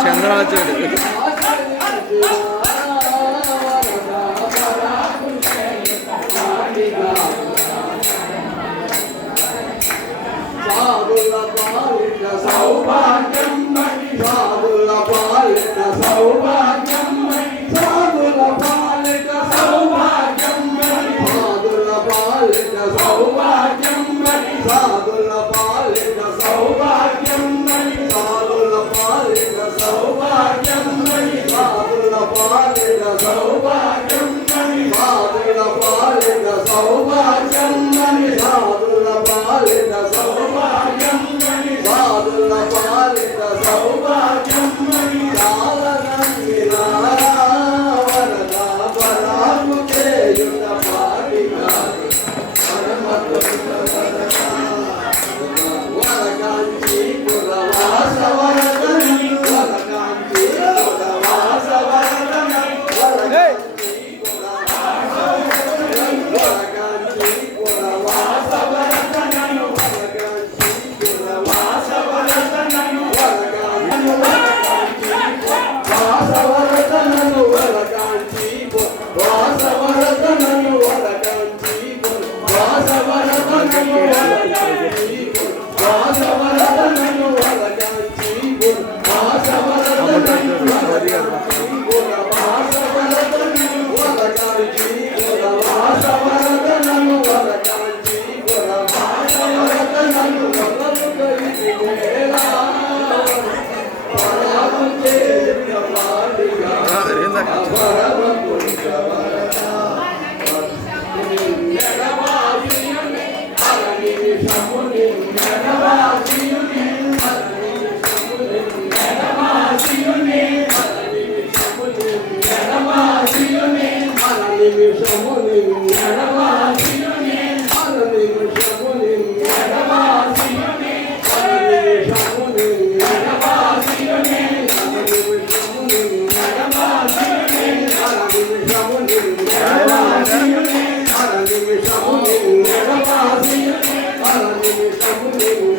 చంద్రాచుడు సౌభాగ్యం సాధుల పాలిత సౌభాగ్యం సాధుల పాలిత సౌభాగ్యం సాధుల పాలిత సౌభాగ్యం సాధుల పాలిత సౌభాగ్యం సాధుల పాలిత సౌభాగ్యం సాధుల పాలిత సౌభాగ్యం సాధుల పాలిత సౌభాగ్యం సాధుల పాలిత సౌభాగ్యం సాధుల పాలిత సౌభాగ్యం చాలనందిన వరదా పరాకు చేయుట పాటిగా వరకాంచి పురవాస వరదని వరకాంచి పురవాస వరదని వరకాంచి పురవాస వరదని వాసవరతనను వరకాంచి వాసవరతనను వరకాంచి వాసవరతనను వరకాంచి వాసవరతనను వరకాంచి వాసవరతనను వాసవరతనను వరకాంచి వాసవరతనను వరకాంచి వాసవరతనను Thank you.